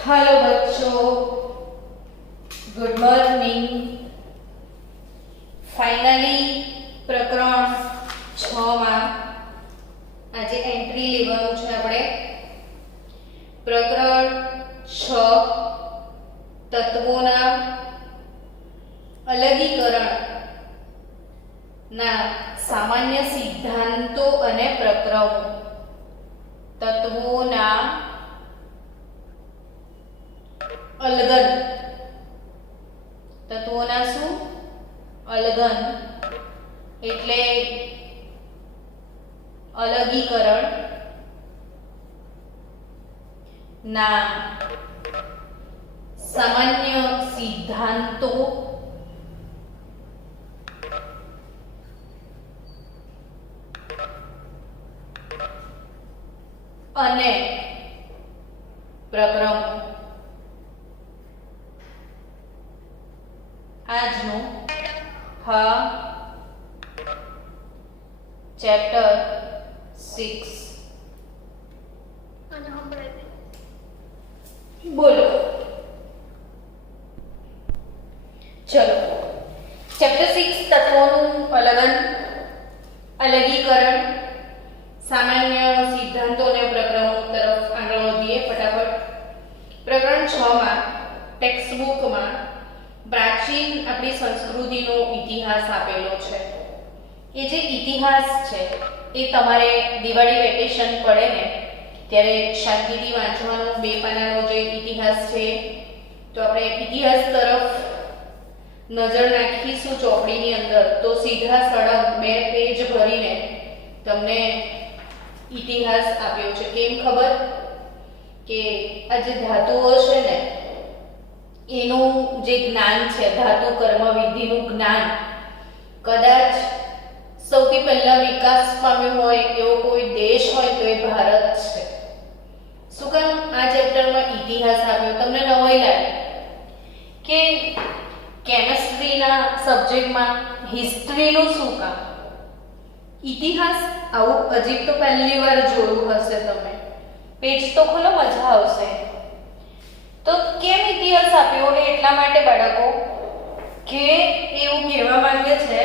Hello बच्चों, good morning. Finally प्रकरण 6 માં આજે એન્ટ્રી લેવાનું છે આપણે। પ્રકરણ 6 તત્વોના અલગીકરણ ના સામાન્ય સિદ્ધાંતો અને પ્રક્રમો। તત્વોના અલગન, તત્વોના શું અલગન એટલે અલગીકરણ ના સામાન્ય સિદ્ધાંતો અને પ્રક્રમો। આજનું ચેપ્ટર 6 બોલો। ચલો, ચેપ્ટર 6 તત્વોનું અલગન, અલગીકરણ, સામાન્ય સિદ્ધાંતો અને પ્રક્રમો તરફ આગળ વધીએ ફટાફટ। પ્રકરણ 6 માં ટેક્સ્ટ બુકમાં પ્રાચીન આપણી સંસ્કૃતિનો ઇતિહાસ આપેલો છે। એ જે ઇતિહાસ છે એ તમારે દિવાળી વેકેશન પડે ને ત્યારે શાંતિથી વાંચવાનો, 2 પાનાનો જે ઇતિહાસ છે તો આપણે ઇતિહાસ તરફ નજર નાખીશું ચોપડીની અંદર તો સીધા સળંગ 2 પેજ ભરીને તમને ઇતિહાસ આપ્યો છે। કેમ ખબર કે આ જે ધાતુઓ છે ને એનું જે જ્ઞાન છે, ધાતુ કર્મ વિધિનું જ્ઞાન કદાચ સૌથી પહેલા વિકાસ પામ્યો હોય એવો કોઈ દેશ હોય તો એ ભારત છે। શું કામ આ ચેપ્ટરમાં ઇતિહાસ આપ્યો? તમને નવાઈ લાગે કે કેમેસ્ટ્રીના સબ્જેક્ટમાં હિસ્ટ્રીનું શું કામ? ઇતિહાસ આવું અજીબ તો પહેલી વાર જોયું હશે તમે। પેજ તો ખોલો, મજા આવશે। તો કેમ ઇતિહાસ આપ્યો? એટલા માટે બાળકો કે એવું કહેવા માંગે છે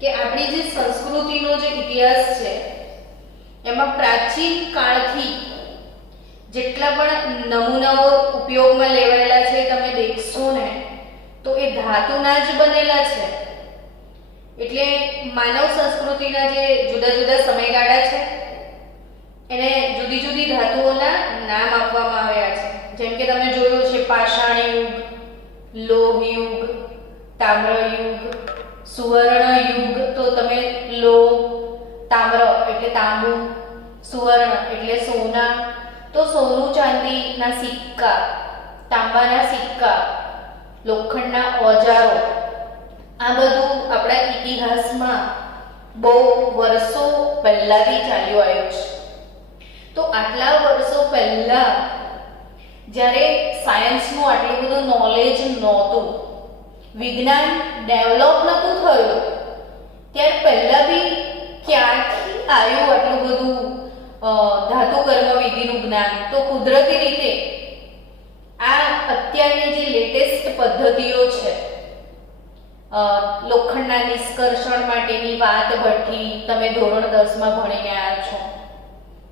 કે આપણી જે સંસ્કૃતિનો જે ઇતિહાસ છે એમાં પ્રાચીન કાળથી જેટલા પણ નમૂનાઓ ઉપયોગમાં લેવાયેલા છે તમે દેખશો ને તો એ ધાતુના જ બનેલા છે। એટલે માનવ સંસ્કૃતિના જે જુદા જુદા સમયગાળા છે એને જુદી જુદી ધાતુઓના નામ આપવામાં આવ્યા છે। જેમ કે તમે જોયું છે પાષાણ યુગ, લોહ યુગ, તામ્ર યુગ, સુવર્ણ યુગ। તો તમે લોહ, તામ્ર એટલે તાંબુ, સુવર્ણ એટલે સોના, તો સોનું ચાંદીના સિક્કા, તાંબાના સિક્કા, લોખંડના ઓજારો, આ બધું આપણા ઇતિહાસમાં બહુ વર્ષો પહેલાથી ચાલ્યું આવ્યું છે। તો આટલા વર્ષો પહેલા જ્યારે સાયન્સનું આટલું બધું નોલેજ નહોતું, વિજ્ઞાન ડેવલપ નહોતું થયું, ત્યાર પહેલા બી ક્યાંથી આવ્યું આટલું બધું ધાતુ કર્મ વિધિનું જ્ઞાન? તો કુદરતી રીતે આ અત્યારની જે લેટેસ્ટ પદ્ધતિઓ છે, લોખંડના નિષ્કર્ષણ માટેની વાત ભઠ્ઠી તમે ધોરણ 10 માં ભણીને આવ્યા છો,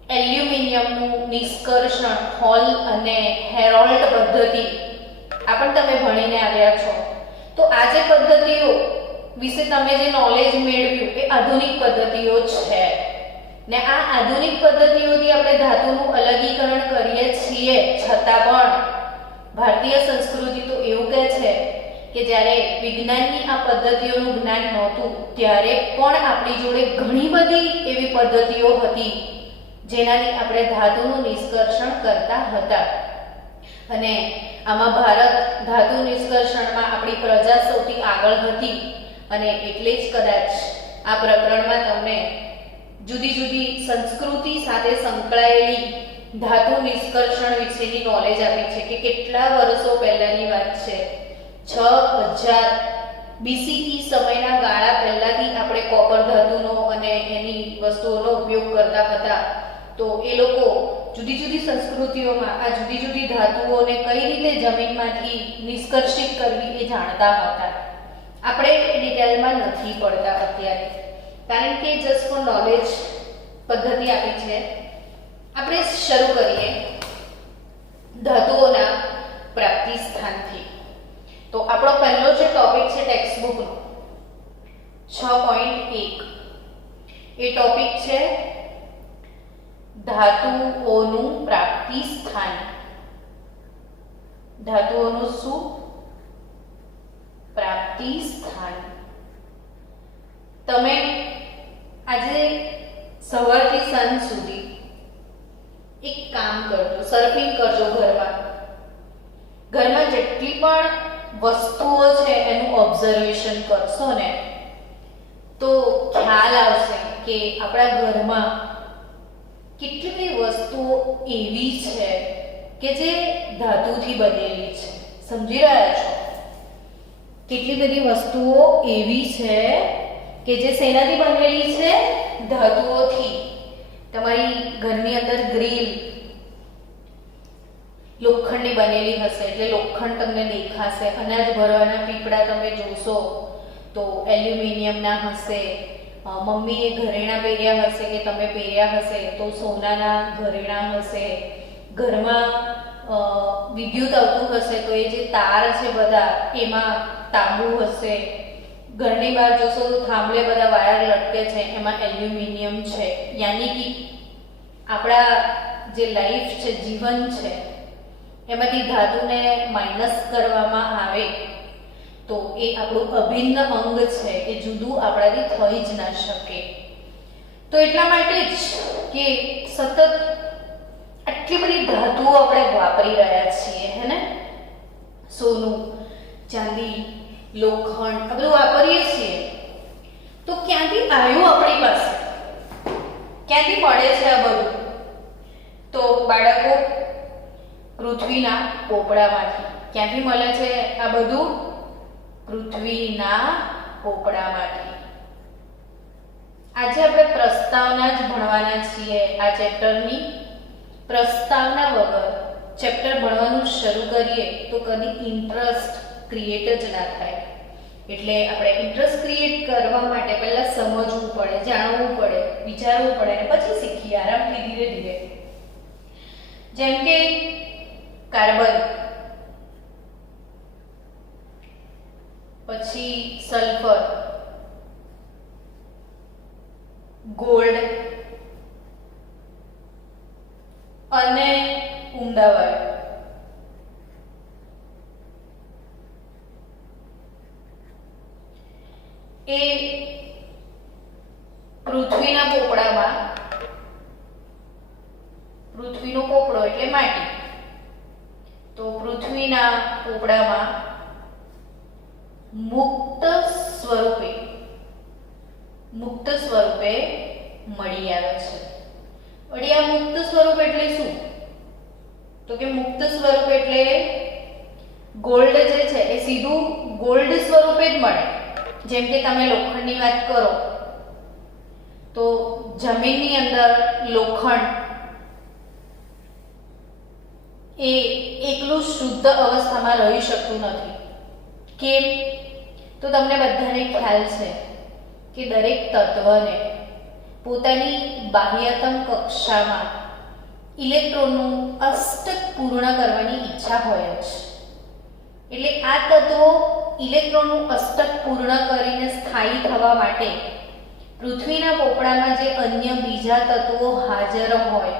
એલ્યુમિનિયમનું નિષ્કર્ષણ હોલ અને હેરોલ્ડ પદ્ધતિ આ પણ તમે ભણીને આવ્યા છો। તો આ જે પદ્ધતિઓ વિશે તમે જે નોલેજ મેળવ્યું એ આધુનિક પદ્ધતિઓ છે ને આ આધુનિક પદ્ધતિઓથી આપણે ધાતુનું અલગીકરણ કરીએ છીએ, છતાં પણ ભારતીય સંસ્કૃતિ તો એવું કહે છે કે જ્યારે વિજ્ઞાનની આ પદ્ધતિઓનું જ્ઞાન નહોતું ત્યારે પણ આપણી જોડે ઘણી બધી એવી પદ્ધતિઓ હતી જેનાથી આપણે ધાતુનું નિષ્કર્ષણ કરતા હતા। અને આમાં ભારત ધાતુ નિષ્કર્ષણમાં આપણી પ્રજા સૌથી આગળ હતી અને એટલે જ કદાચ આ પ્રકરણમાં તમને જુદી જુદી સંસ્કૃતિ સાથે સંકળાયેલી ધાતુ નિષ્કર્ષણ વિશેની નોલેજ આપી છે કે કેટલા વર્ષો પહેલાની વાત છે। 6000 BCE સમયના ગાળા પહેલાથી આપણે કોપર ધાતુનો અને એની વસ્તુઓનો ઉપયોગ કરતા હતા। તો એ લોકો જુદી જુદી સંસ્કૃતિઓમાં આ જુદી જુદી ધાતુઓને કઈ રીતે જમીનમાંથી નિષ્કર્ષિત કરવી એ જાણતા હતા. આપણે એ ડિટેલમાં નથી પડતા અત્યારે, કારણ કે જસ્ટ ફોર નોલેજ પદ્ધતિ આપી છે. આપણે શરૂ કરીએ ધાતુઓના પ્રાપ્તિ સ્થાનથી. તો આપણો પહેલો જે ટોપિક છે ટેક્સ્ટ બુકનો 6.1 એ ટોપિક છે ધાતુઓનું પ્રાપ્તિ સ્થાન. ધાતુઓનું શું? પ્રાપ્તિ સ્થાન. તમે આજે સવારથી સાંજ સુધી એક કામ કરજો, સર્ફિંગ કરજો ઘરમાં જેટલી પણ વસ્તુઓ છે એનું ઓબ્ઝર્વેશન કરશો ને તો ખ્યાલ આવશે કે આપણા ઘરમાં કેટલી બધી વસ્તુઓ એવી છે કે જે ધાતુથી બનેલી છે. સમજી રહ્યા છો? કેટલી બધી વસ્તુઓ એવી છે કે જે શેનાથી બનેલી છે? ધાતુઓથી. તમારી ઘરની અંદર ગ્રીલ લોખંડની બનેલી હશે એટલે લોખંડ તમને દેખાશે. અનાજ ભરવાના પીપળા તમે જોશો તો એલ્યુમિનિયમના હશે. મમ્મીએ ઘરેણાં પહેર્યા હશે કે તમે પહેર્યા હશે તો સોનાના ઘરેણાં હશે. ઘરમાં વિદ્યુત આવતું હશે તો એ જે તાર છે બધા એમાં તાંબુ હશે. ઘરની બહાર જોશો તો થાંભલે બધા વાયર લટકે છે એમાં એલ્યુમિનિયમ છે. યાની કે આપણા જે લાઈફ છે, જીવન છે, એમાંથી ધાતુને માઇનસ કરવામાં આવે તો એ આપણું અભિન્ન અંગ છે, એ જુદું આપણાથી થઈ જ ના શકે. તો એટલા માટે જ કે સતત આટલી બધી ધાતુઓ આપણે વાપરી રહ્યા છીએ, હે ને? સોનું, ચાંદી, લોખંડ આ બધું વાપરીએ છીએ તો ક્યાંથી આવ્યું આપણી પાસે? ક્યાંથી મળે છે આ બધું? તો બાળકો પૃથ્વીના પોપડામાંથી. ક્યાંથી મળે છે આ બધું? પૃથ્વીના પોપડામાંથી. આજે આપણે પ્રસ્તાવના જ ભણવાના છીએ. આ ચેપ્ટરની પ્રસ્તાવના વગર ચેપ્ટર ભણવાનું શરૂ કરીએ તો કદી ઇન્ટરેસ્ટ ક્રિએટ જ ના થાય. એટલે આપણે ઇન્ટરેસ્ટ ક્રિએટ કરવા માટે પહેલા સમજવું પડે, જાણવું પડે, વિચારવું પડે અને પછી શીખીએ આરામથી ધીરે ધીરે. જેમ કે કાર્બન, પછી સલ્ફર, ગોલ્ડ અને ઉમદા વાયુ. એ પૃથ્વીના પોપડામાં, પૃથ્વીનો પોપડો એટલે માટી, તો પૃથ્વીના પોપડામાં મુક્ત સ્વરૂપે મળી આવે છે. વળી આ મુક્ત સ્વરૂપ એટલે શું? તો કે મુક્ત સ્વરૂપ એટલે ગોલ્ડ જે છે એ સીધું ગોલ્ડ સ્વરૂપે જ મળે. જેમ કે તમે લોખંડની વાત કરો તો જમીનની અંદર લોખંડ એ એકલું શુદ્ધ અવસ્થામાં રહી શકતું નથી. કેમ? તો તમને બધાને ખ્યાલ છે કે દરેક તત્વને પોતાની બાહ્યતમ કક્ષામાં ઇલેક્ટ્રોનનું અષ્ટક પૂર્ણ કરવાની ઈચ્છા હોય જ. એટલે આ તત્વો ઇલેક્ટ્રોનનું અષ્ટક પૂર્ણ કરીને સ્થાયી થવા માટે પૃથ્વીના પોપડામાં જે અન્ય બીજા તત્વો હાજર હોય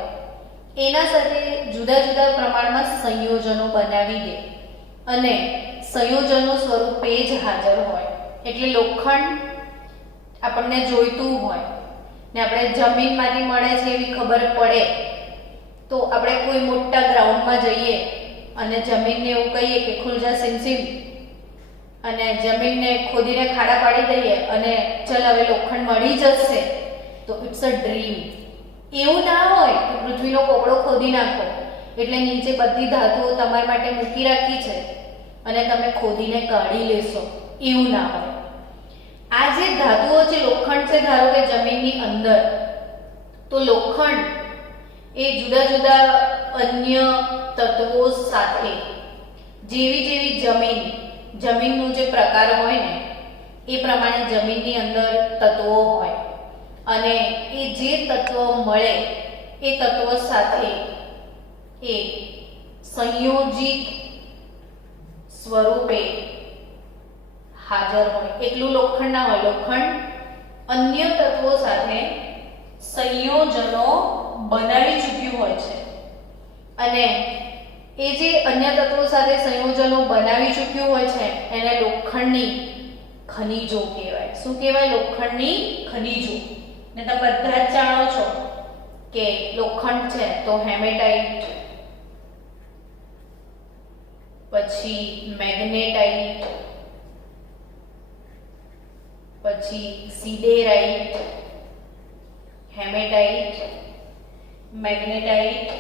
એના સાથે જુદા જુદા પ્રમાણમાં સંયોજનો બનાવી દે અને સંયોજનો સ્વરૂપે જ હાજર હોય. એટલે લોખંડ આપણને જોઈતું હોય ને આપણે જમીનમાંથી મળે છે એવી ખબર પડે તો આપણે કોઈ મોટા ગ્રાઉન્ડમાં જઈએ અને જમીનને એવું કહીએ કે ખુલ જા સિમસિમ અને જમીનને ખોદીને ખાડા પાડી દઈએ અને ચલ હવે લોખંડ મળી જશે, તો ઇટ્સ અ ડ્રીમ. એવું ના હોય કે પૃથ્વીનો પોપડો ખોદી નાખો એટલે નીચે બધી ધાતુઓ તમારા માટે મૂકી રાખી છે અને તમે ખોદીને કાઢી લેશો, એવું ના હોય. આ જે ધાતુઓ છે, લોખંડ છે ધારો કે જમીનની અંદર, તો લોખંડ એ જુદા જુદા અન્ય તત્વો સાથે જેવી જેવી જમીનનું જે પ્રકાર હોય ને એ પ્રમાણે જમીનની અંદર તત્વો હોય અને એ જે તત્વ મળે એ તત્વો સાથે એ સંયોજિત સ્વરૂપે હાજર હોય. એટલું લોખંડ ના હોય, લોખંડ અન્ય તત્વો સાથે સંયોજનો બનાવી ચૂક્યું હોય છે અને એ જે અન્ય તત્વો સાથે સંયોજનો બનાવી ચૂક્યું હોય છે એને લોખંડની ખનિજો કહેવાય. શું કહેવાય? લોખંડની ખનિજો. ને તમે બધા જ જાણો છો કે લોખંડ છે તો હેમેટાઇટ, પછી મેગ્નેટાઇટ, પછી સિડેરાઇટ, હેમેટાઇટ, મેગ્નેટાઇટ,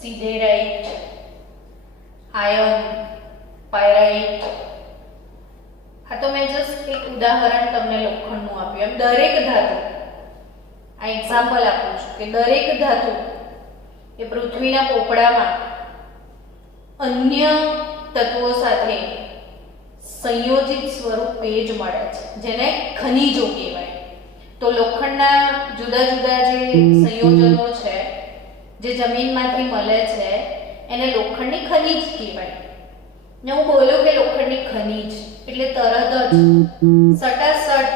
સિડેરાઇટ, આયર્ન, પાયરાઇટ. આ તો મેં જસ્ટ એક ઉદાહરણ તમને લોખંડનું આપ્યું. એમ દરેક ધાતુ, આ એક્ઝામ્પલ આપું છું કે દરેક ધાતુ એ પૃથ્વીના પોપડામાં અન્ય તત્વો સાથે સંયોજિત સ્વરૂપે જ મળે છે, જેને ખનિજો કહેવાય. તો લોખંડના જુદા જુદા જે સંયોજનો છે જે જમીનમાંથી મળે છે એને લોખંડની ખનિજ કહેવાય. ને હું બોલ્યો કે લોખંડની ખનિજ એટલે તરત જ સટાસટ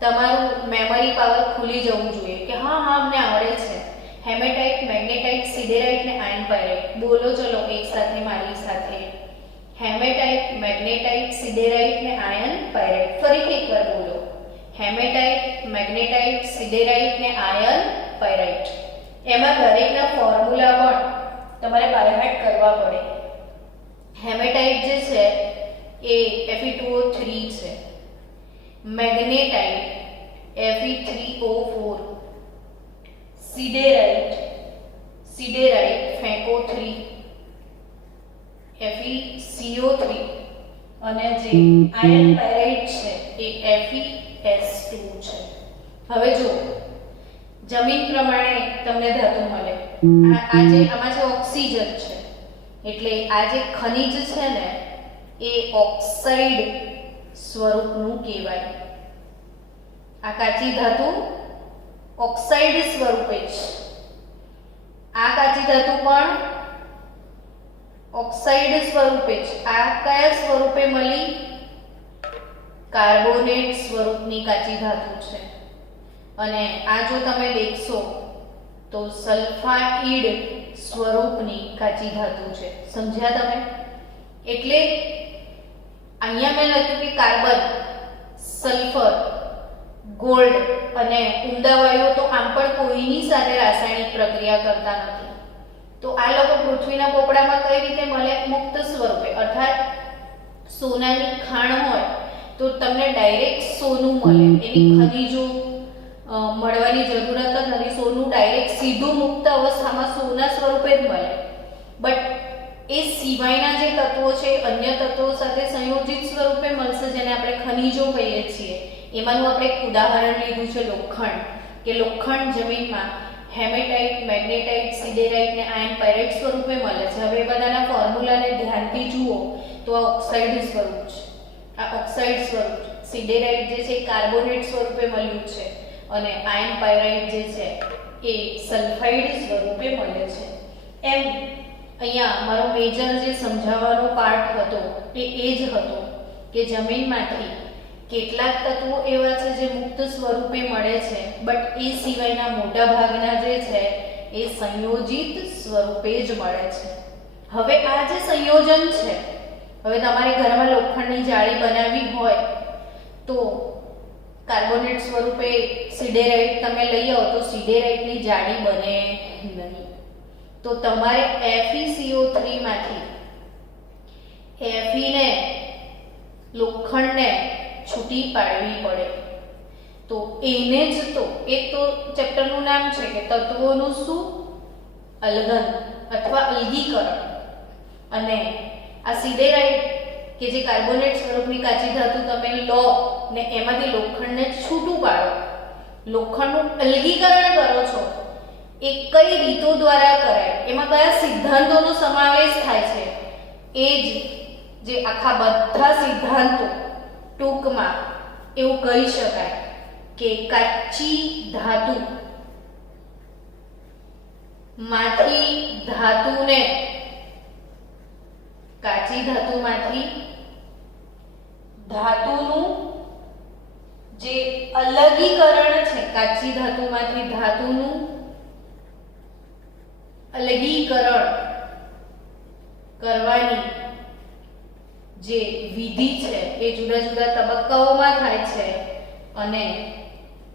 તમારું મેમરી પાવર ખુલી જવું જોઈએ કે હા અમને આવડે છે. હેમેટાઇટ, મેગ્નેટાઇટ, સિડેરાઇટ ને આયર્ન પાયરાઇટ. બોલો ચલો એક સાથે મારી સાથે. હેમેટાઇટ, મેગ્નેટાઇટ, સિડેરાઇટ ને આયર્ન પાયરાઇટ. ફરીથી એકવાર બોલો. હેમેટાઇટ, મેગ્નેટાઇટ, સિડેરાઇટ ને આયર્ન પાયરાઇટ. એમાં દરેકના ફોર્મ્યુલા પણ તમારે બાયહાર્ટ કરવા પડે. હેમેટાઇટ જે છે એ Fe2O3 છે. Magnetite Fe3O4. સિડેરાઇટ FeCO3 FeCO3 અને જે આયર્ન પાયરાઇટ છે એ FeS2 છે. હવે જો જમીન પ્રમાણે તમને ધાતુ મળે. આમાં જે ઓક્સિજન છે એટલે આ જે ખનિજ છે ને એ ઓક્સાઇડ સ્વરૂપનું કહેવાય. આ કાચી ધાતુ ઓક્સાઇડ સ્વરૂપે છે. આ કાચી ધાતુ પણ ઓક્સાઇડ સ્વરૂપે છે. આ કયા સ્વરૂપે મળી? કાર્બોનેટ સ્વરૂપની કાચી ધાતુ છે. અને આ જો તમે દેખશો તો સલ્ફાઇડ સ્વરૂપની કાચી ધાતુ છે. સમજ્યા તમે? એટલે અહીંયા મેં લખ્યું કે કાર્બન, સલ્ફર, ગોલ્ડ અને ઉમદા વાયુઓ તો આમ પણ કોઈની સાથે રાસાયણિક પ્રક્રિયા કરતા નથી. તો આ લોકો પૃથ્વીના પોપડામાં કઈ રીતે મળે? મુક્ત સ્વરૂપે. અર્થાત સોનાની ખાણ હોય તો તમને ડાયરેક્ટ સોનું મળે. એની ખનિજો મળવાની જરૂરત જ નથી. સોનું ડાયરેક્ટ સીધું મુક્ત અવસ્થામાં સોના સ્વરૂપે જ મળે. બટ એ સિવાયના જે તત્વો છે અન્ય તત્વો સાથે સંયોજિત સ્વરૂપે મળશે, જેને આપણે ખનિજો કહીએ છીએ. એમાંનું આપણે એક ઉદાહરણ લીધું છે લોખંડ, કે લોખંડ જમીનમાં હેમેટાઇટ, મેગ્નેટાઇટ, સિડેરાઇટ ને આયર્ન પાયરાઇટ સ્વરૂપે મળે છે. હવે બધાના ફોર્મ્યુલાને ધ્યાનથી જુઓ તો આ ઓક્સાઇડ સ્વરૂપ છે. આ ઓક્સાઇડ સ્વરૂપ છે. સિડેરાઇટ જે છે કાર્બોનેટ સ્વરૂપે મળ્યું છે અને આયર્ન પાયરાઇટ જે છે એ સલ્ફાઇડ સ્વરૂપે મળે છે. એમ અહીંયા મારો મેજર જે સમજાવવાનો પાર્ટ હતો એ જ હતો કે જમીનમાંથી કેટલાક તત્વો એવા છે જે મુક્ત સ્વરૂપે મળે છે, બટ એ સિવાયના મોટા ભાગના જે છે એ સંયોજિત સ્વરૂપે જ મળે છે. હવે આ જે સંયોજન છે, હવે તમારે ઘરમાં લોખંડની જાળી બનાવવી હોય તો કાર્બોનેટ સ્વરૂપે સિડેરાઇટ તમે લઈ આવો તો સિડેરાઇટની જાળી બને નહીં. તો તમારે FeCO3 માંથી Fe ને લોખંડને છૂટી પાડવી પડે. તો એને જ તો એક તો ચેપ્ટરનું નામ છે કે તત્વોનું શું અલગન અથવા અલગીકરણ. અને આ સિડેરાઇટ કે જે કાર્બોનેટ સ્વરૂપની કાચી ધાતુ તમે લો ને એમાંથી લોખંડને છૂટું પાડો, લોખંડનું અલગીકરણ કરો છો, એ કઈ રીતો દ્વારા કરાય, એમાં કયા સિદ્ધાંતોનો સમાવેશ થાય છે, એ જ જે આખા બધા સિદ્ધાંતો ટૂંકમાં એવું કહી શકાય કે કાચી ધાતુ માંથી ધાતુને, કાચી ધાતુમાંથી ધાતુનું જે અલગીકરણ છે, કાચી ધાતુમાંથી ધાતુનું અલગીકરણ કરવાની જે વિધિ છે એ જુદા જુદા તબક્કાઓમાં થાય છે અને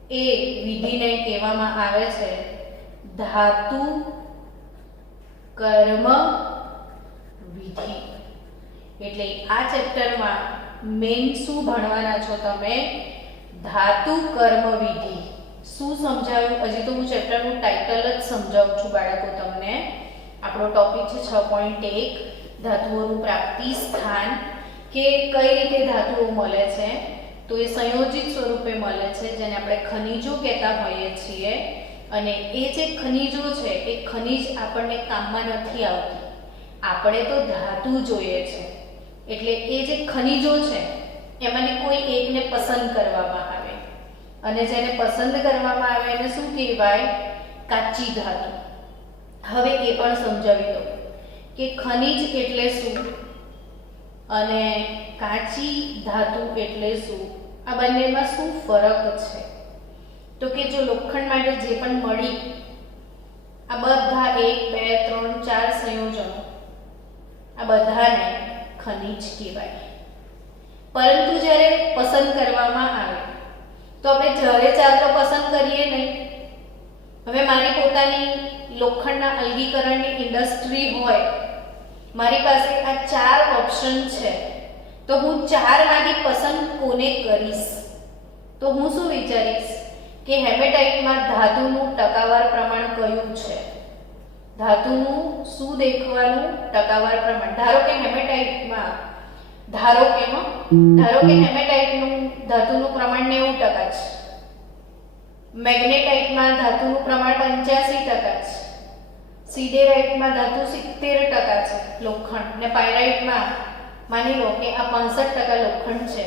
એ વિધિને કહેવામાં આવે છે ધાતુ કર્મ વિધિ. એટલે આ ચેપ્ટરમાં મેઇન શું ભણવાના છો તમે? ધાતુ કર્મ વિધિ. શું સમજાવ્યું? હજી તો હું ચેપ્ટરનું ટાઇટલ જ સમજાવું છું બાળકો તમને. આપણો ટોપિક છે 6.1 ધાતુઓનું પ્રાપ્તિ સ્થાન, કે કઈ રીતે ધાતુઓ મળે છે. તો એ સંયોજિત સ્વરૂપે મળે છે, જેને આપણે ખનિજો કહેતા હોઈએ છીએ. અને એ જે ખનિજો છે એ ખનિજ આપણને કામમાં નથી આવતી, આપણે તો ધાતુ જોઈએ છે. એટલે એ જે ખનિજો છે એમાંની કોઈ એકને પસંદ કરવામાં આવે, અને જેને પસંદ કરવામાં આવે એને શું કહેવાય? કાચી ધાતુ. હવે એ પણ સમજાવી દો કે ખનિજ એટલે શું અને કાચી ધાતુ એટલે શું, આ બંનેમાં શું ફરક છે? તો કે જો લોખંડ માટે જે પણ મળી આ બધા 1 2 3 4 સંયોજનો, આ બધાને ખનિજ કહેવાય. પરંતુ જ્યારે પસંદ કરવામાં આવે તો આપણે જ્યારે ચાર તો પસંદ કરીએ નહીં. હવે મારી પોતાની લોખંડના અલગીકરણની ઇન્ડસ્ટ્રી હોય, મારી પાસે આ 4 ઓપ્શન છે, તો હું 4 માંથી પસંદ કોને કરીશ? તો હું શું વિચારીશ કે હેમેટાઇટમાં ધાતુનું ટકાવાર પ્રમાણ કયું છે, ધાતુનું શું દેખવાનું ટકાવાર પ્રમાણ. ધારો કે હેમેટાઇટમાં ધારો કે હેમેટાઇટનું ધાતુનું પ્રમાણ 90% છે, મેગ્નેટાઇટમાં ધાતુનું પ્રમાણ 85% છે, સિડેરાઇટમાં ધાતુ 70% છે લોખંડ, ને પાયરાઇટમાં માની લો કે આ 65% લોખંડ છે.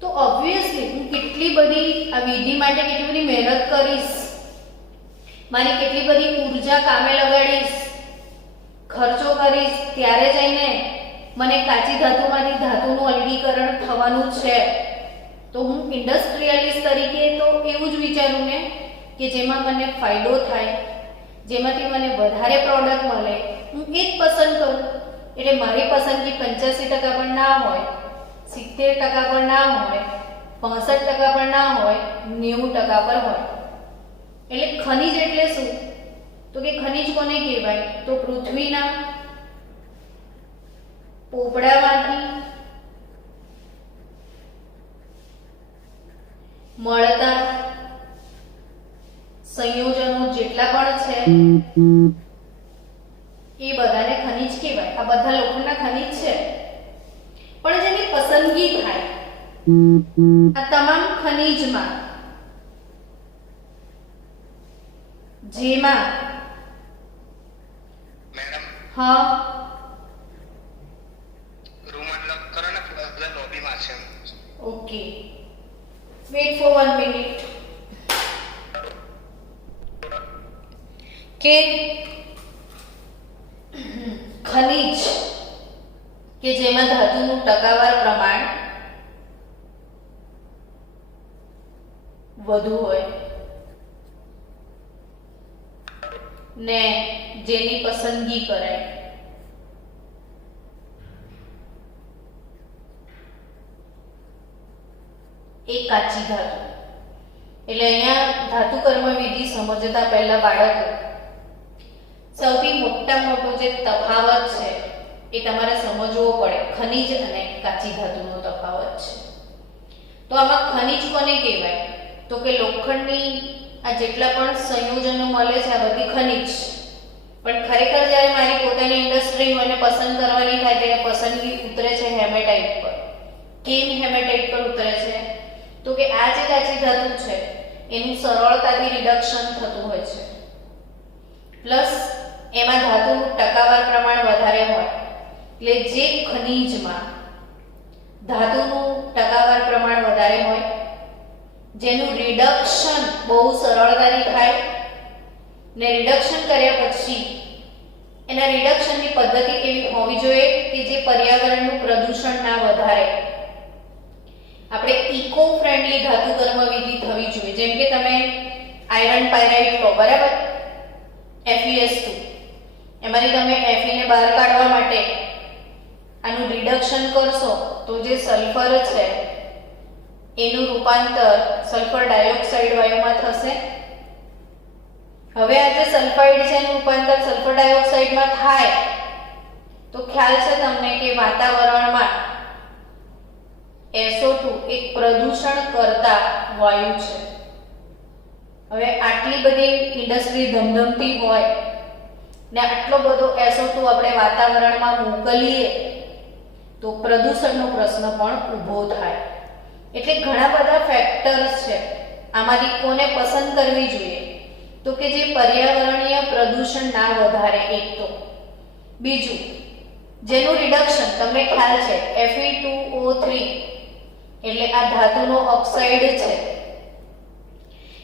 તો ઓબ્વિયસલી હું કેટલી બધી આ વિધિ માટે કેટલી બધી મહેનત કરીશ, મારી કેટલી બધી ઊર્જા કામે લગાડીશ, ખર્ચો કરીશ, ત્યારે જઈને મને કાચી ધાતુમાંથી ધાતુનું અલગીકરણ થવાનું છે. તો હું ઇન્ડસ્ટ્રીયલિસ્ટ તરીકે તો એવું જ વિચારું ને કે જેમાં મને ફાયદો થાય, જેમાંથી મને વધારે પ્રોડક્ટ મળે, હું એ જ પસંદ કરું. એટલે મારી પસંદગી 85% પણ ના હોય, 70% પણ ના હોય, 65% પણ ના હોય, 90% પર હોય. એટલે ખનિજ એટલે શું? તો કે ખનિજ કોને કહેવાય? તો પૃથ્વીના પોપડામાંથી મળતા સંયોજનો જેટલા પણ છે એ બધાને ખનિજ કહેવાય. આ બધા લોખંડના ખનિજ છે, પણ જેની પસંદગી થાય આ તમામ ખનિજમાં જેમાં મેડમ હા રૂમ અનલોક કરો ને, બધા લોબીમાં છે. Okay, wait for 1 minute. કે ખનિજ કે જેમાં ધાતુનું ટકાવાર પ્રમાણ વધુ હોય ને જેની પસંદગી કરાય, એ કાચી ધાતુ. એટલે અહીંયા ધાતુ કર્મ વિધિ સમજતા પહેલા બાળકો સૌથી મોટો જે તફાવત છે એ તમારે સમજવો પડે. ખનિજ અને કાચી ધાતુનો તફાવત છે. તો આમાં ખનિજ કોને કહેવાય? તો કે લોખંડની આ જેટલા પણ સંયોજનો મળે છે આ બધી ખનિજ. પણ ખરેખર જ્યારે મારી પોતાની ઇન્ડસ્ટ્રી મને પસંદ કરવાની થાય ત્યારે પસંદગી ઉતરે છે હેમેટાઇટ પર. કેમ હેમેટાઇટ પર ઉતરે છે? તો કે આ જે કાચી ધાતુ છે એનું સરળતાથી રિડક્શન થતું હોય છે. પ્લસ એમાં ધાતુનું ટકાવાર પ્રમાણ વધારે હોય, એટલે જે ખનિજમાં ધાતુનું ટકાવાર પ્રમાણ વધારે હોય, જેનું રિડક્શન બહુ સરળતાથી થાય ને રિડક્શન કર્યા પછી એના રિડક્શનની પદ્ધતિ એવી હોવી જોઈએ કે જે પર્યાવરણનું પ્રદૂષણ ના વધારે. આપણે ઇકો ફ્રેન્ડલી ધાતુ કર્મ વિધિ થવી જોઈએ. જેમ કે તમે આયરન પાયરાઇટ લો, બરાબર, FeS2, એમાંથી તમે Fe ને બહાર કાઢવા માટે આનું રિડક્શન કરશો તો જે સલ્ફર છે એનું રૂપાંતર સલ્ફર ડાયોક્સાઇડ વાયુમાં થશે. હવે આ જે સલ્ફાઇડ છે એનું રૂપાંતર સલ્ફર ડાયોક્સાઇડમાં થાય તો ખ્યાલ છે તમને કે વાતાવરણમાં SO2 એક પ્રદૂષણ કરતા વાયુ છે. હવે આટલી બધી ઇન્ડસ્ટ્રી ધમધમતી હોય ને આટલો બધો SO2 આપણે વાતાવરણમાં મોકલીએ તો પ્રદૂષણનો પ્રશ્ન પણ ઊભો થાય. એટલે ઘણા બધા ફેક્ટર્સ છે. આમાંથી કોને પસંદ કરવી જોઈએ? તો કે જે પર્યાવરણીય પ્રદૂષણ ના વધારે, એક તો. બીજું, જેનું રિડક્શન તમને ખ્યાલ છે Fe2O3 એટલે આ ધાતુનો ઓક્સાઇડ છે,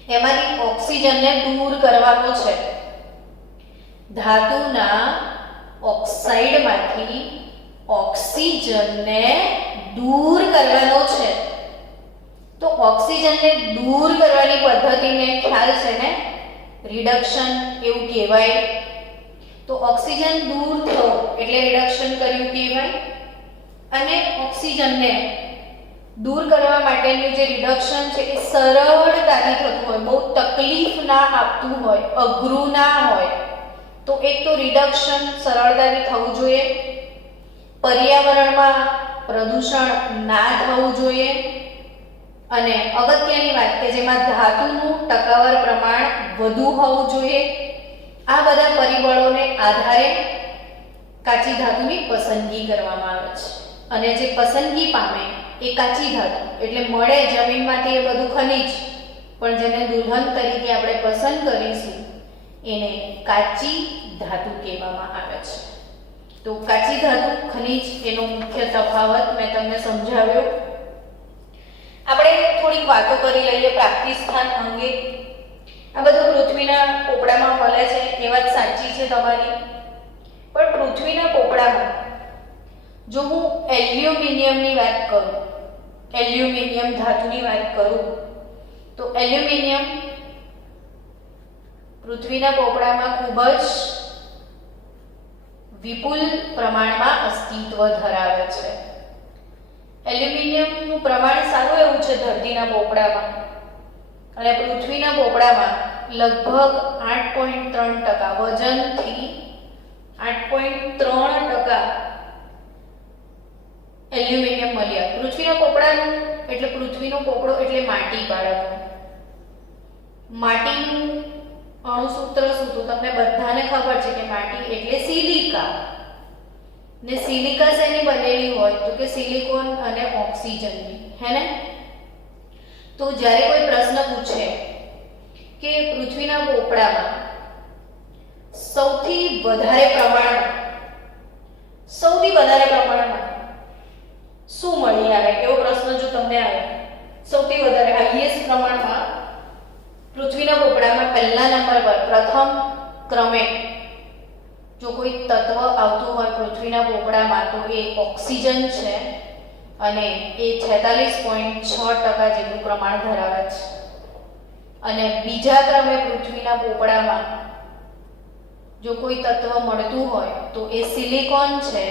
એમાંથી ઓક્સિજનને દૂર કરવાનો છે. ધાતુના ઓક્સાઇડમાંથી ઓક્સિજનને દૂર કરવાનો છે. તો ઓક્સિજનને દૂર કરવાની પદ્ધતિને ખ્યાલ છે ને, રિડક્શન એવું કહેવાય. તો ઓક્સિજન દૂર થયો એટલે રિડક્શન કર્યું કહેવાય. અને ઓક્સિજનને દૂર કરવા માટેનું જે રિડક્શન છે એ સરળતાથી થતું હોય, બહુ તકલીફ ના આપતું હોય, અઘરું ના હોય, તો એક તો રિડક્શન સરળતાથી થવું જોઈએ, પર્યાવરણમાં પ્રદૂષણ ના થવું જોઈએ, અને અગત્યની વાત કે જેમાં ધાતુનું ટકાવાર પ્રમાણ વધુ હોવું જોઈએ. આ બધા પરિબળોને આધારે કાચી ધાતુની પસંદગી કરવામાં આવે છે. અને જે પસંદગી પામે એ કાચી ધાતુ એટલે મળે જમીનમાંથી એ બધું ખનિજ, પણ જેને દુલ્હન તરીકે આપણે પસંદ કરીશું એને કાચી ધાતુ કહેવામાં આવે છે. તો કાચી ધાતુ, ખનિજ, એનો મુખ્ય તફાવત મેં તમને સમજાવ્યો. આપણે થોડીક વાતો કરી લઈએ પ્રાપ્તિ સ્થાન અંગે. આ બધું પૃથ્વીના પોપડામાં મળે છે એ વાત સાચી છે તમારી, પણ પૃથ્વીના પોપડામાં જો હું એલ્યુમિનિયમની વાત કરું, એલ્યુમિનિયમ ધાતુની વાત કરું, તો એલ્યુમિનિયમ પૃથ્વીના પોપડામાં ખૂબ જ વિપુલ પ્રમાણમાં અસ્તિત્વ ધરાવે છે. એલ્યુમિનિયમનું પ્રમાણ સારું એવું છે ધરતીના પોપડામાં, અને પૃથ્વીના પોપડામાં લગભગ 8.3% વજનથી 8.3% એલ્યુમિનિયમ મળ્યા. પૃથ્વીના પોપડાનું એટલે પૃથ્વીનો પોપડો એટલે માટી, બાળકો. માટીનું અણુસૂત્ર શું? તો તમને બધાને ખબર છે કે માટી એટલે સિલિકા. ને સિલિકા શેની બનેલી હોય? તો કે સિલિકોન અને ઓક્સિજનની, હે ને? તો જ્યારે કોઈ પ્રશ્ન પૂછે કે પૃથ્વીના પોપડામાં સૌથી વધારે પ્રમાણમાં શું મળી આવે, એવો પ્રશ્ન જો તમને આવે, સૌથી વધારે હાઈએસ્ટ પ્રમાણમાં પૃથ્વીના પોપડામાં પહેલા નંબર પર, પ્રથમ ક્રમે જો કોઈ તત્વ આવતું હોય પૃથ્વીના પોપડામાં તો એ ઓક્સિજન છે, અને એ 46.6% જેટલું પ્રમાણ ધરાવે છે. અને બીજા ક્રમે પૃથ્વીના પોપડામાં જો કોઈ તત્વ મળતું હોય તો એ સિલિકોન છે,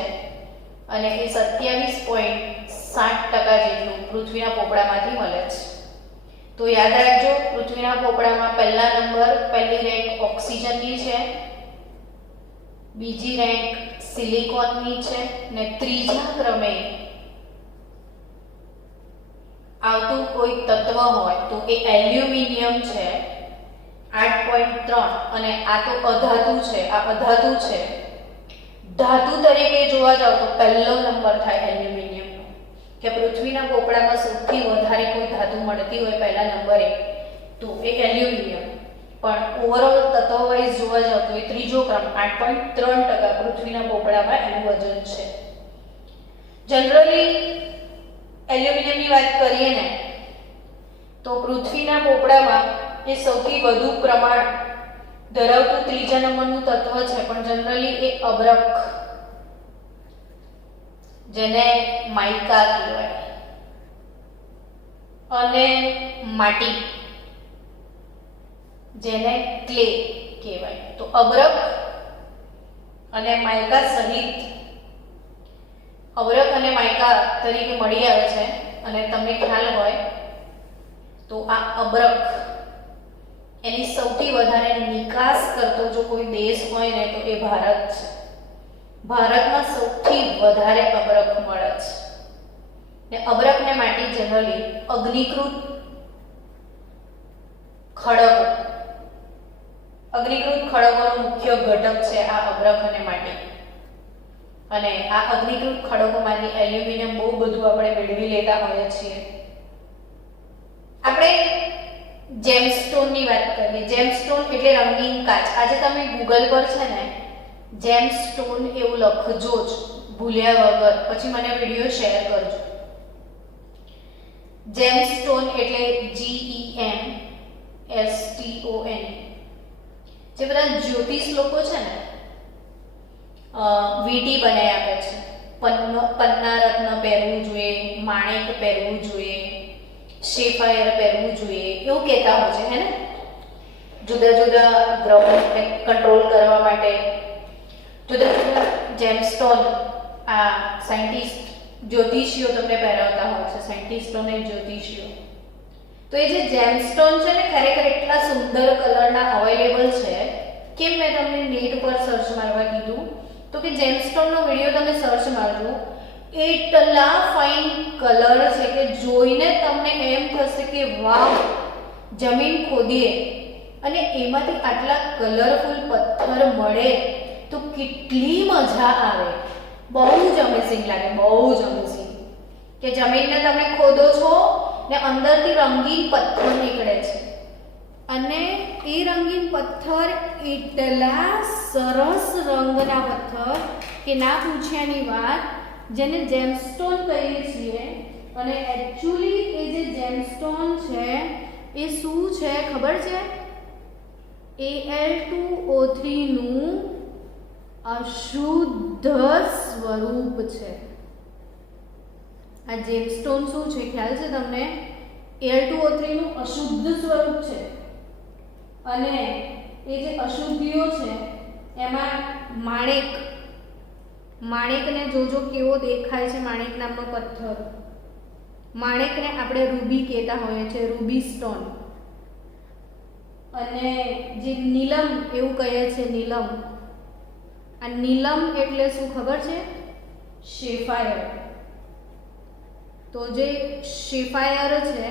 અને એ 27.7% જેટલું પૃથ્વીના પોપડામાંથી મળે છે. તો યાદ રાખજો, પૃથ્વીના પોપડામાં પહેલી રેન્ક ઓક્સિજનની છે, બીજી રેન્ક સિલિકોનની છે, ને ત્રીજા ક્રમે આવતું કોઈ તત્વ હોય તો એ એલ્યુમિનિયમ છે 8.3, અને આ તો અધાતુ છે. આ અધાતુ છે. ધાતુ તરીકે જોવા જાવ તો પહેલો નંબર થાય એલ્યુમિનિયમનો, કે પૃથ્વીના પોપડામાં સૌથી વધારે કોઈ ધાતુ મળતી હોય પહેલા નંબરે તો એ એલ્યુમિનિયમ. પણ ઓવરઓલ તત્વ વાઇઝ જોવા જાવ તો એ ત્રીજો ક્રમ 8.3% પૃથ્વીના પોપડામાં એનું વજન છે. જનરલી એલ્યુમિનિયમની વાત કરીએ ને તો પૃથ્વીના પોપડામાં એ સૌથી વધુ પ્રમાણ ધરાવતું ત્રીજા નંબરનું તત્વ છે, પણ જનરલી એ અબરખ, જેને માઇકા કહેવાય, અને માટી, જેને ક્લે કહેવાય. તો અબરખ અને માઇકા સહિત અબરખ અને માઇકા તરીકે મળી આવે છે. અને તમને ખ્યાલ હોય તો આ અબરખ એની સૌથી વધારે નિકાસ કરતો જો કોઈ દેશ હોય ને તો એ ભારત છે. ભારતમાં સૌથી વધારે અબરખ મળે છે. ને અબરખ ને માટી જનરલી અગ્નિકૃત ખડકોનો મુખ્ય ઘટક છે આ અબરખ અને માટી. અને આ અગ્નિકૃત ખડકોમાંથી એલ્યુમિનિયમ બહુ બધું આપણે મેળવી લેતા હોઈએ છીએ. આપણે જેમસ્ટોનની વાત કરીએ. જેમસ્ટોન એટલે રંગીન કાચ. આજે તમે ગૂગલ પર છે ને જેમસ્ટોન એવું લખજો જ ભૂલ્યા વગર, પછી મને વિડીયો શેર કરજો. જેમસ્ટોન એટલે GEMSTON. જે બધા જ્યોતિષ લોકો છે ને વીટી બનાવી આપે છે. પન્ના રત્ન પહેરવું જોઈએ, માણેક પહેરવું જોઈએ, શેફાયર પહેરવું જોઈએ એવું કહેતા હોય છે, હે ને? જુદા જુદા ગ્રહોને કંટ્રોલ કરવા માટે જુદા જુદા જેમસ્ટોન આ સાયન્ટિસ્ટ જ્યોતિષીઓ તમને પહેરાવતા હોય છે. સાયન્ટિસ્ટો અને જ્યોતિષીઓ. તો એ જે જેમસ્ટોન છે ને ખરેખર એટલા સુંદર કલરના અવેલેબલ છે. કેમ મેં તમને નેટ પર સર્ચ મારવા કીધું તો કે જેમસ્ટોનનો વિડીયો તમે સર્ચ મારજો, એટલા ફાઇન કલર છે કે જોઈને તમને એમ થશે કે વાવ, જમીન ખોદીએ અને એમાંથી આટલા કલરફુલ પથ્થર મળે તો કેટલી મજા આવે. બહુ જ અમેઝિંગ લાગે, બહુ જ અમેઝિંગ કે જમીનને તમે ખોદો છો ને અંદરથી રંગીન પથ્થર નીકળે છે. અને એ રંગીન પથ્થર એટલા સરસ રંગના પથ્થર કે ના પૂછ્યાની વાત, જેને જેમસ્ટોન કહીએ છીએ. અને એકચ્યુઅલી એ જે જેમસ્ટોન છે એ શું છે ખબર છે? Al2O3 નું અશુદ્ધ સ્વરૂપ છે. આ જેમસ્ટોન શું છે ખ્યાલ છે તમને? Al2O3 નું અશુદ્ધ સ્વરૂપ છે. અને એ જે અશુદ્ધિઓ છે એમાં માણેકને જોજો કેવો દેખાય છે. માણેક નામનો પથ્થર, માણેકને આપણે રૂબી કહેતા હોઈએ છીએ, રૂબી સ્ટોન. અને જે નીલમ એવું કહે છે, નીલમ. આ નીલમ એટલે શું ખબર છે? શેફાયર. તો જે શેફાયર છે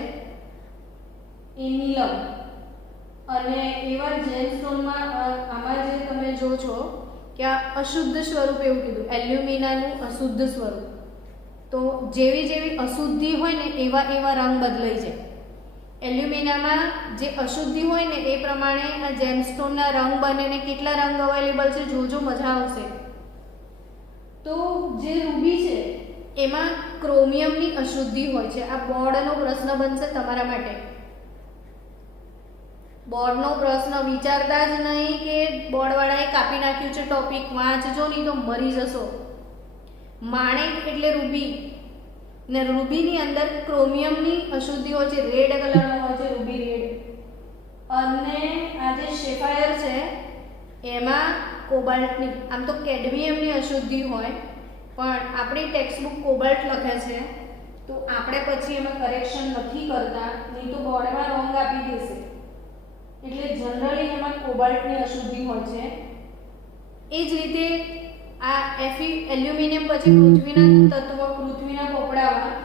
એ નીલમ. અને એવા જેમસ્ટોનમાં આમાં જે તમે જો છો કે આ અશુદ્ધ સ્વરૂપ એવું કીધું, એલ્યુમિનાનું અશુદ્ધ સ્વરૂપ. તો જેવી જેવી અશુદ્ધિ હોય ને એવા એવા રંગ બદલાઈ જાય. એલ્યુમિનામાં જે અશુદ્ધિ હોય ને એ પ્રમાણે આ જેમસ્ટોનના રંગ બને ને કેટલા રંગ અવેલેબલ છે જોજો, મજા આવશે. તો જે રૂબી છે એમાં ક્રોમિયમની અશુદ્ધિ હોય છે. આ બોર્ડનો પ્રશ્ન બનશે તમારા માટે. બોર્ડનો પ્રશ્ન વિચારતા જ નહીં કે બોર્ડવાળાએ કાપી નાખ્યું છે ટોપિક, વાંચજો નહીં તો મરી જશો. માણેક એટલે રૂબી, ને રૂબીની અંદર ક્રોમિયમની અશુદ્ધિ હોય છે, રેડ કલરનો હોય છે, રૂબી રેડ. અને આ જે શેફાયર છે એમાં કોબાલ્ટની, આમ તો કેડમિયમની અશુદ્ધિ હોય, પણ આપણી ટેક્સ્ટબુક કોબાલ્ટ લખે છે તો આપણે પછી એમાં કરેક્શન નથી કરતા, નહીં તો બોર્ડમાં રોંગ આપી દેશે. એટલે જનરલી એમાં કોબાલ્ટની અશુદ્ધિ હોય છે. એ જ રીતે આ એલ્યુમિનિયમ પછી પૃથ્વીના તત્વ, પૃથ્વીના પોપડામાં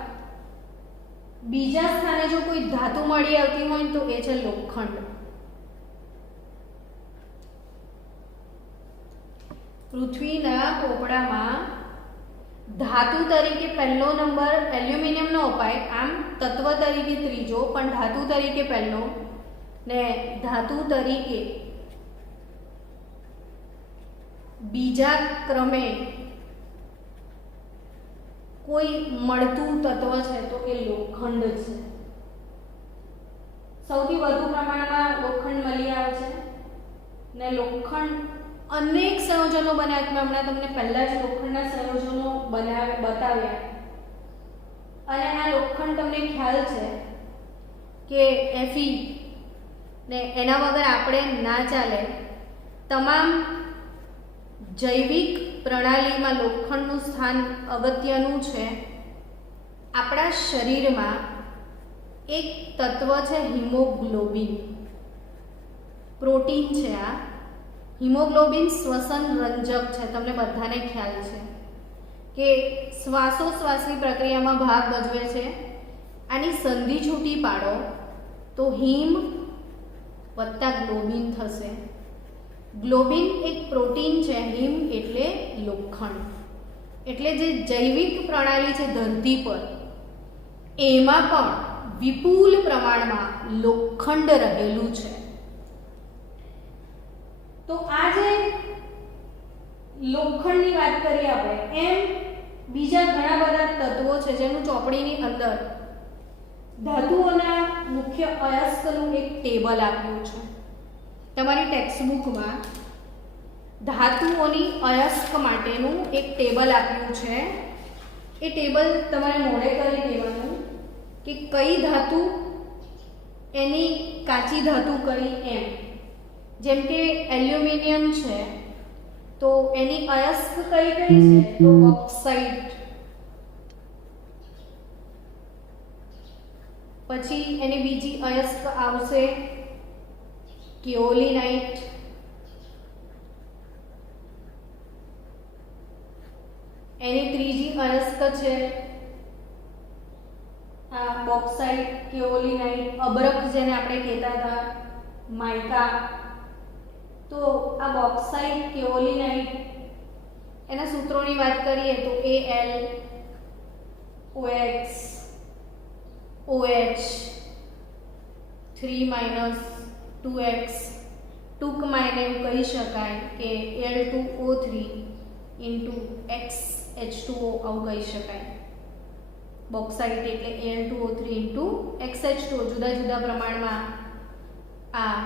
બીજા સ્થાને જો કોઈ ધાતુ મળી આવતી હોય તો એ છે લોખંડ. પૃથ્વીના પોપડામાં ધાતુ તરીકે પહેલો નંબર એલ્યુમિનિયમનો અપાય, આમ તત્વ તરીકે ત્રીજો, પણ ધાતુ તરીકે પહેલો. ને ધાતુ તરીકે બીજા ક્રમે કોઈ મળતું તત્વ છે તો એ લોખંડ છે. સૌથી વધુ પ્રમાણમાં લોખંડ મળી આવે છે ને લોખંડ અનેક સંયોજનો બનાવ્યા. મેં હમણાં તમને પહેલા જ લોખંડના સંયોજનો બતાવ્યા અને આ લોખંડ તમને ખ્યાલ છે કે Fe ને એના વગર આપણે ના ચાલે. તમામ જૈવિક પ્રણાલીમાં લોખંડનું સ્થાન અગત્યનું છે. આપણા શરીરમાં એક તત્વ છે હિમોગ્લોબિન, પ્રોટીન છે. આ હિમોગ્લોબિન શ્વસન રંજક છે. તમને બધાને ખ્યાલ છે કે શ્વાસોશ્વાસની પ્રક્રિયામાં ભાગ ભજવે છે. આની સંધિ છૂટી પાડો તો હિમ વત્તા ગ્લોબિન થશે. ગ્લોબિન એક પ્રોટીન છે. હિમ એટલે લોખંડ. એટલે જે જૈવિક પ્રણાલી છે ધરતી પર એમાં પણ વિપુલ પ્રમાણમાં લોખંડ રહેલું છે. તો આ જે લોખંડની વાત કરીએ આપણે, એમ બીજા ઘણા બધા તત્વો છે જેનું ચોપડીની અંદર ધાતુઓના મુખ્ય અયસ્કનું એક ટેબલ આપ્યું છે. તમારી ટેક્સ્ટબુકમાં ધાતુઓની અયસ્ક માટેનું એક ટેબલ આપ્યું છે. એ ટેબલ તમારે મોડે કરી દેવાનું કે કઈ ધાતુ એની કાચી ધાતુ કઈ એમ. જેમ કે એલ્યુમિનિયમ છે તો એની અયસ્ક કઈ કઈ છે તો ઓક્સાઇડ, પછી એની બીજી અયસ્ક આવશે કેઓલિનાઇટ, એની ત્રીજી અયસ્ક છે આ બોક્સાઇટ, કેઓલિનાઇટ, અબરખ જેને આપણે કહેતા હતા, માઇકા. તો આ બોક્સાઇટ, કેઓલિનાઇટ એના સૂત્રોની વાત કરીએ તો Al, OX, OH, 3 - 2x. ટૂંકમાં એને એવું કહી શકાય કે Al2O3 × XH2O આવું કહી શકાય. બોક્સાઇટ એટલે Al2O3 × XH2O. જુદા જુદા પ્રમાણમાં આ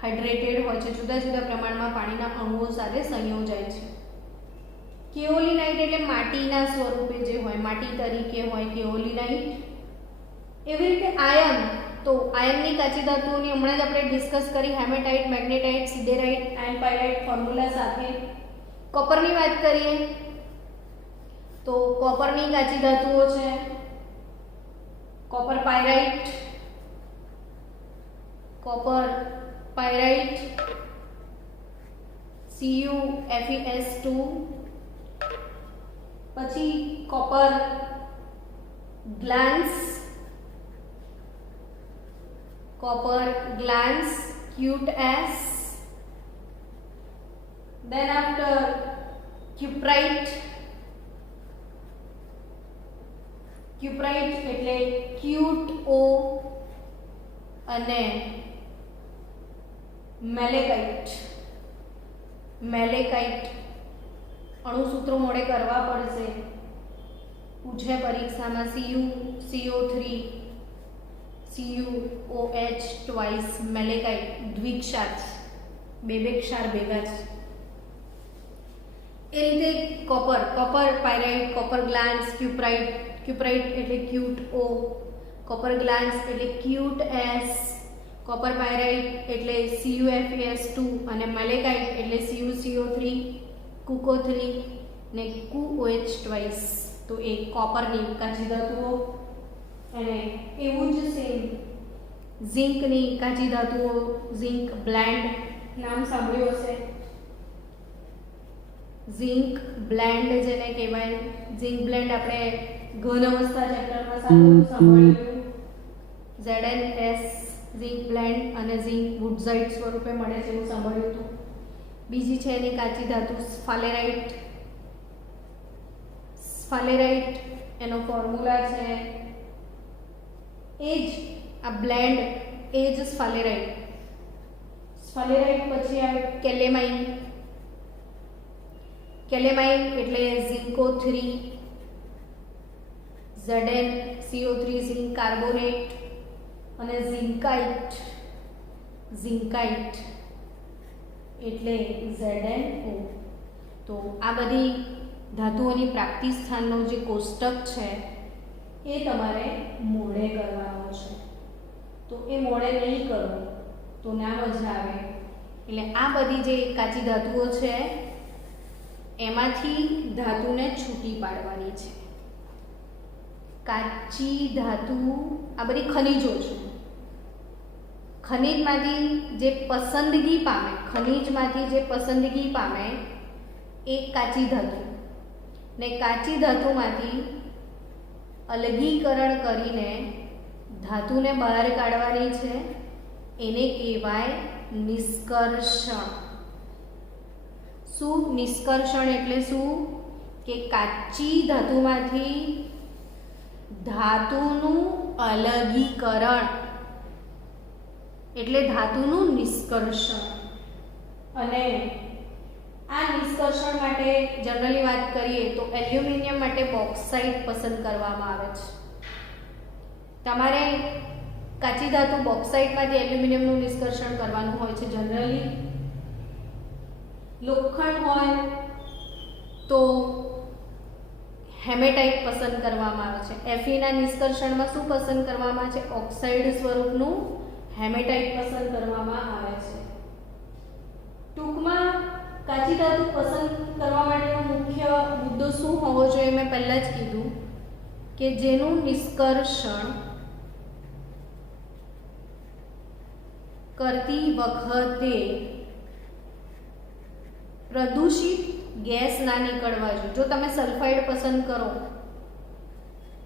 હાઇડ્રેટેડ હોય છે, જુદા જુદા પ્રમાણમાં પાણીના અણુઓ સાથે સંયોજાય છે. કેઓલિનાઇટ એટલે માટીના સ્વરૂપે જે હોય, માટી તરીકે હોય કેઓલિનાઇટ. એવી રીતે આયન, તો આયનની કાચી ધાતુઓની હમણાં જ આપણે ડિસ્કસ કરી, હેમેટાઇટ, મેગ્નેટાઇટ, સિડેરાઇટ, આયન પાયરાઇટ ફોર્મ્યુલા સાથે. કોપરની વાત કરીએ તો કોપરની કાચી ધાતુઓ છે copper pyrite, copper pyrite, CuFeS2, પછી copper Glance, CuTS, then after cuprite એટલે CuTO અને મેલેકાઇટ. અણુસૂત્રો મોડે કરવા પડશે, પૂછે પરીક્ષામાં. CO3, CuOH ટ્વાઇસ, મેલેકાઇટ દ્વિક્ષાર, બે ક્ષાર ભેગા છે. એ રીતે કોપર પાયરાઇટ, કોપર ગ્લાન્સ, ક્યુપ્રાઇટ એટલે CuTO, કોપર ગ્લાન્સ એટલે CuTS, કોપર પાયરાઇટ એટલે CuFeS2 અને મેલેકાઇટ એટલે CuCO3, CuCO3 ને CuOH ટ્વાઇસ. તો એ કોપરની કાચી ધાતુઓ. અને એવું જ સેમ ઝિંકની કાચી ધાતુઓ, ઝિંક બ્લેન્ડ નામ સાંભળ્યું હશે. ઝિંક બ્લેન્ડ જેને કહેવાય, ઝિંક બ્લેન્ડ આપણે ઘન અવસ્થા ચેપ્ટરમાં સાંભળ્યું. ZnS ઝિંક બ્લેન્ડ અને ઝિંક વુડઝાઇટ સ્વરૂપે મળે છે એવું સાંભળ્યું હતું. બીજી છે એની કાચી ધાતુ સ્ફાલેરાઇટ. એનો ફોર્મ્યુલા છે એ જ આ બ્લેન્ડ એ જ સ્ફાલેરાઇટ. સ્ફાલેરાઇટ પછી આવે કેલેમાઇન. કેલેમાઇન એટલે ઝિંકો3, ZnCO3 ઝિંક કાર્બોનેટ અને ઝિંકાઇટ. ઝિંકાઇટ એટલે ZnO. તો આ બધી ધાતુઓની પ્રાપ્તિ સ્થાનનો જે કોષ્ટક છે એ તમારે મોડે કરવાનો છે. તો એ મોડે નહીં કરો તો ના મજા આવે. એટલે આ બધી જે કાચી ધાતુઓ છે એમાંથી ધાતુને છૂટી પાડવાની છે. કાચી ધાતુ આ બધી ખનિજો છે. ખનિજમાંથી જે પસંદગી પામે, ખનિજમાંથી જે પસંદગી પામે એ કાચી ધાતુ, ને કાચી ધાતુમાંથી અલગીકરણ કરીને ધાતુને બહાર કાઢવાની છે. એને કહેવાય નિષ્કર્ષણ. શું નિષ્કર્ષણ એટલે શું? કે કાચી ધાતુમાંથી ધાતુનું અલગીકરણ એટલે ધાતુનું નિષ્કર્ષણ. અને આ નિષ્કર્ષણ માટે જનરલી વાત કરીએ તો એલ્યુમિનિયમ માટે બોક્સાઇટ પસંદ કરવામાં આવે છે. તમારે કાચી ધાતુ બોક્સાઇટમાંથી એલ્યુમિનિયમનું નિષ્કર્ષણ કરવાનું હોય છે. જનરલી લોખંડ હોય તો હેમેટાઇટ પસંદ કરવામાં આવે છે. એફીના નિષ્કર્ષણમાં શું પસંદ કરવામાં આવે છે? ઓક્સાઇડ સ્વરૂપનું હેમેટાઇટ પસંદ કરવામાં આવે છે. ટૂંકમાં કાચી ધાતુ પસંદ કરવા માટેનો મુખ્ય મુદ્દો શું હોવો જોઈએ? મેં પહેલાં જ કીધું કે જેનું નિષ્કર્ષણ કરતી વખતે પ્રદૂષિત ગેસ ના નીકળવા જોઈએ. જો તમે સલ્ફાઇડ પસંદ કરો,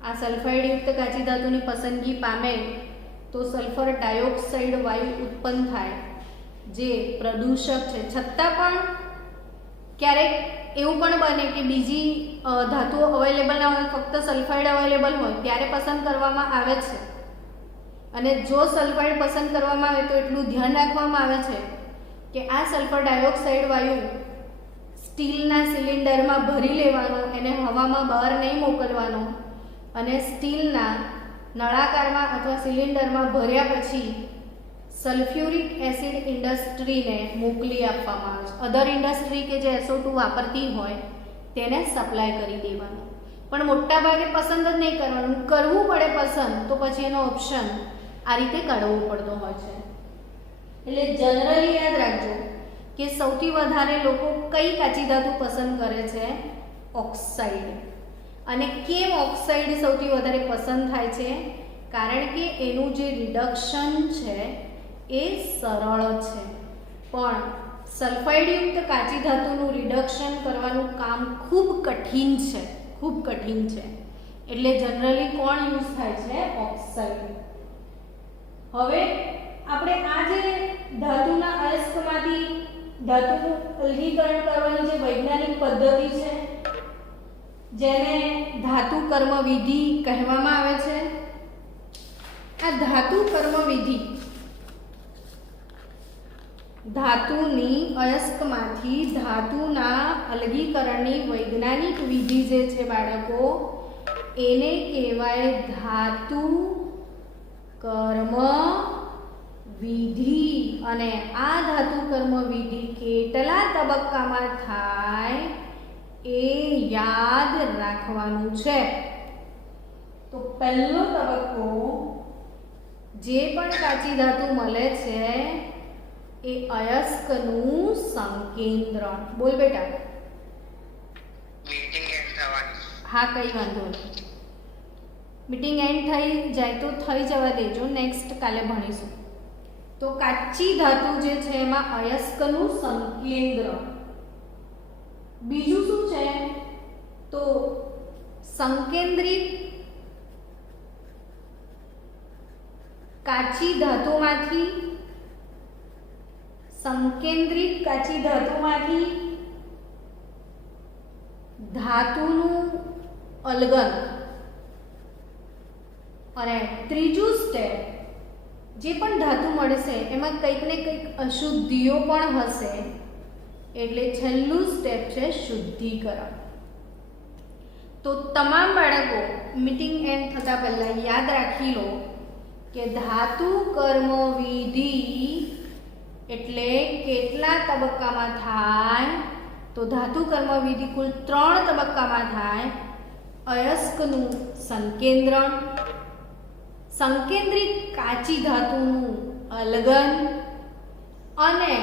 આ સલ્ફાઇડયુક્ત કાચી ધાતુની પસંદગી પામે તો સલ્ફર ડાયોક્સાઇડ વાયુ ઉત્પન્ન થાય જે પ્રદૂષક છે. છતાં પણ ક્યારેક એવું પણ બને કે બીજી ધાતુઓ અવેલેબલ ના હોય, ફક્ત સલ્ફાઇડ અવેલેબલ હોય ત્યારે પસંદ કરવામાં આવે છે. અને જો સલ્ફાઇડ પસંદ કરવામાં આવે તો એટલું ધ્યાન રાખવામાં આવે છે કે આ સલ્ફર ડાયોક્સાઇડ વાયુ સ્ટીલના સિલિન્ડરમાં ભરી લેવાનો, એને હવામાં બહાર નહીં મોકલવાનો અને સ્ટીલના નળાકારમાં અથવા સિલિન્ડરમાં ભર્યા પછી સલ્ફ્યુરિક એસિડ ઇન્ડસ્ટ્રીને મોકલી આપવામાં આવે છે. અધર ઇન્ડસ્ટ્રી કે જે SO2 વાપરતી હોય તેને સપ્લાય કરી દેવાનો. પણ મોટા ભાગે પસંદ જ નહીં કરવાનું. કરવું પડે પસંદ તો પછી એનો ઓપ્શન આ રીતે કાઢવો પડતો હોય છે. એટલે જનરલી યાદ રાખજો કે સૌથી વધારે લોકો કઈ કાચી ધાતુ પસંદ કરે છે? ઓક્સાઇડ. અને કેમ ઓક્સાઇડ સૌથી વધારે પસંદ થાય છે? કારણ કે એનું જે રિડક્શન છે એ સરળ છે. પણ સલ્ફાઇડયુક્ત કાચી ધાતુનું રિડક્શન કરવાનું કામ ખૂબ કઠિન છે, ખૂબ કઠિન છે. એટલે જનરલી કોણ યુઝ થાય છે? ઓક્સાઇડ. હવે આપણે આ જે ધાતુના અયસ્કમાંથી ધાતુનું અલગીકરણ કરવાની જે વૈજ્ઞાનિક પદ્ધતિ છે જેને ધાતુ કર્મ વિધિ કહેવામાં આવે છે, આ ધાતુ કર્મ વિધિ ધાતુની અયસ્કમાંથી ધાતુના અલગીકરણની વૈજ્ઞાનિક વિધિ જે છે બાળકો, એને કહેવાય ધાતુ કર્મ વિધિ. અને આ ધાતુ કર્મ વિધિ કેટલા તબક્કામાં થાય એ યાદ રાખવાનું છે. તો પહેલો તબક્કો, જે પણ કાચી ધાતુ મળે છે એ અયસ્કનું સંકેન્દ્રણ. બોલ બેટા. મીટિંગ એન્ડ થવાની. હા, કઈ વાંધો નહીં. મીટિંગ એન્ડ થઈ જાય તો થઈ જવા દેજો, નેક્સ્ટ કાલે ભણીશું. તો કાચી ધાતુ જે છે એમાં અયસ્કનું સંકેન્દ્રણ. બીજું શું છે? તો સંકેન્દ્રિત કાચી ધાતુમાંથી ધાતુનું અલગન. અને ત્રીજું સ્ટેપ જે પણ ધાતુ મળશે એમાં કંઈક ને કંઈક અશુદ્ધિઓ પણ હશે, એટલે છેલ્લું સ્ટેપ છે શુદ્ધિકરણ. તો તમામ બાળકો મીટિંગ એન્ડ થતાં પહેલાં યાદ રાખી લો કે ધાતુ કર્મ વિધિ એટલે કેટલા તબક્કામાં થાય? તો ધાતુ કર્મ વિધિ કુલ 3 તબક્કામાં થાય. અયસ્કનું સંકેન્દ્રણ, સંકેન્દ્રિત કાચી ધાતુનું અલગન અને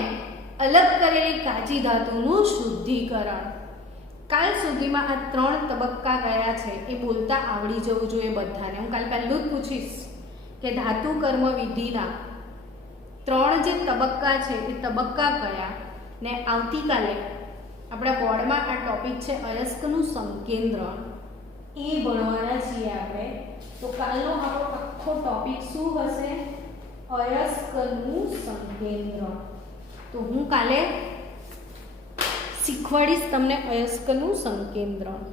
અલગ કરેલી કાચી ધાતુનું શુદ્ધિકરણ. કાલ સુધીમાં આ 3 તબક્કા કયા છે એ બોલતા આવડી જવું જોઈએ બધાને. હું કાલ પહેલું જ પૂછીશ કે ધાતુ કર્મ વિધિના 3 જે તબક્કા છે એ તબક્કા કયા, ને આવતીકાલે આપણા બોર્ડમાં આ ટોપિક છે અયસ્કનું સંકેન્દ્રણ, એ ભણવાના છીએ આપણે. તો કાલનો આપણો આખો ટોપિક શું હશે? અયસ્કનું સંકેન્દ્રણ. તો હું કાલે શીખવાડીશ તમને અયસ્કનું સંકેન્દ્રણ.